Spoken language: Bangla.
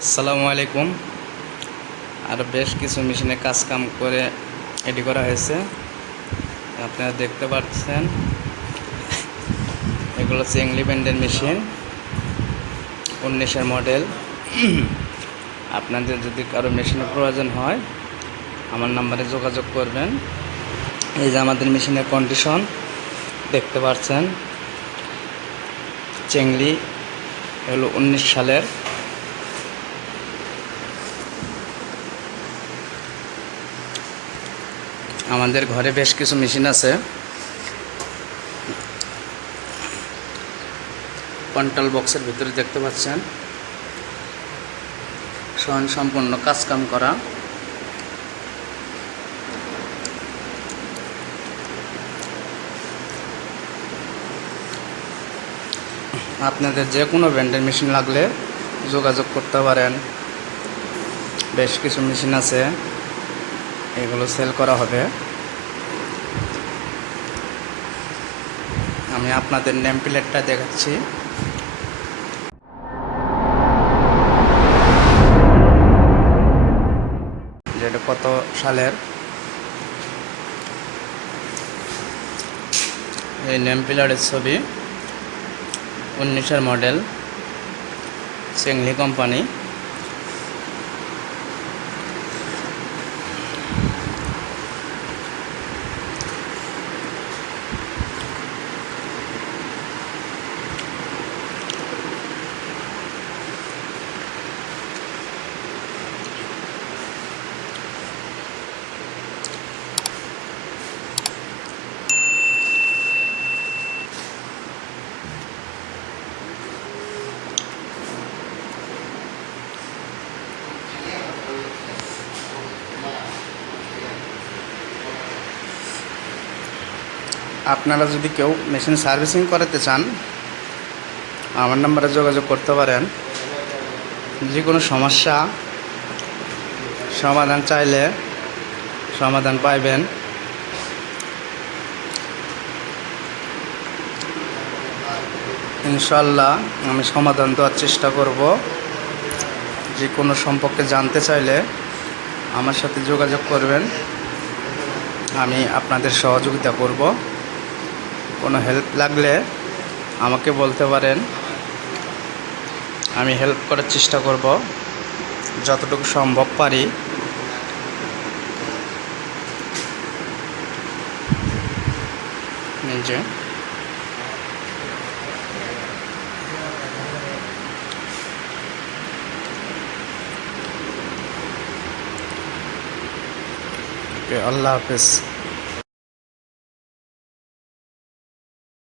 আসসালামু আলাইকুম। আর বেশ কিছু মেশিনে কাজ কাম করে রেডি করা হয়েছে, আপনারা দেখতে পাচ্ছেন। এগুলো চেংলি ব্যান্ডের মেশিন, 19-এর মডেল। আপনাদের যদি কারো মেশিনের প্রয়োজন হয় আমার নাম্বারে যোগাযোগ করবেন। এই যে আমাদের মেশিনের কন্ডিশন দেখতে পাচ্ছেন। চেংলি এগুলো 19 সালের। আমাদের ঘরে বেশ কিছু মেশিন আছে। কন্ট্রোল বক্সের ভিতরে দেখতে পাচ্ছেন স্বয়ংসম্পূর্ণ কাজকাম করা। আপনাদের যে কোনো ব্র্যান্ডের মেশিন লাগলে যোগাযোগ করতে পারেন। বেশ কিছু মেশিন আছে, এগুলো সেল করা হবে। আমি আপনাদের নেম প্লেটটা দেখাচ্ছি। যেটা কত সালের। এই নেম প্লেটের ছবি, 19-এর মডেল, চেংলি কোম্পানি। আপনারা যদি কেউ মেশিন সার্ভিসিং করাতে চান আমার নাম্বারে যোগাযোগ করতে পারেন। যে কোনো সমস্যা সমাধান চাইলে সমাধান পাইবেন। ইনশাল্লাহ আমি সমাধান দেওয়ার চেষ্টা করব। যে কোনো সম্পর্কে জানতে চাইলে আমার সাথে যোগাযোগ করবেন, আমি আপনাদের সহযোগিতা করব। কোনো হেল্প লাগলে আমাকে বলতে পারেন, আমি হেল্প করার চেষ্টা করব যতটুকু সম্ভব পারি। নিজে আল্লাহ হাফেজ।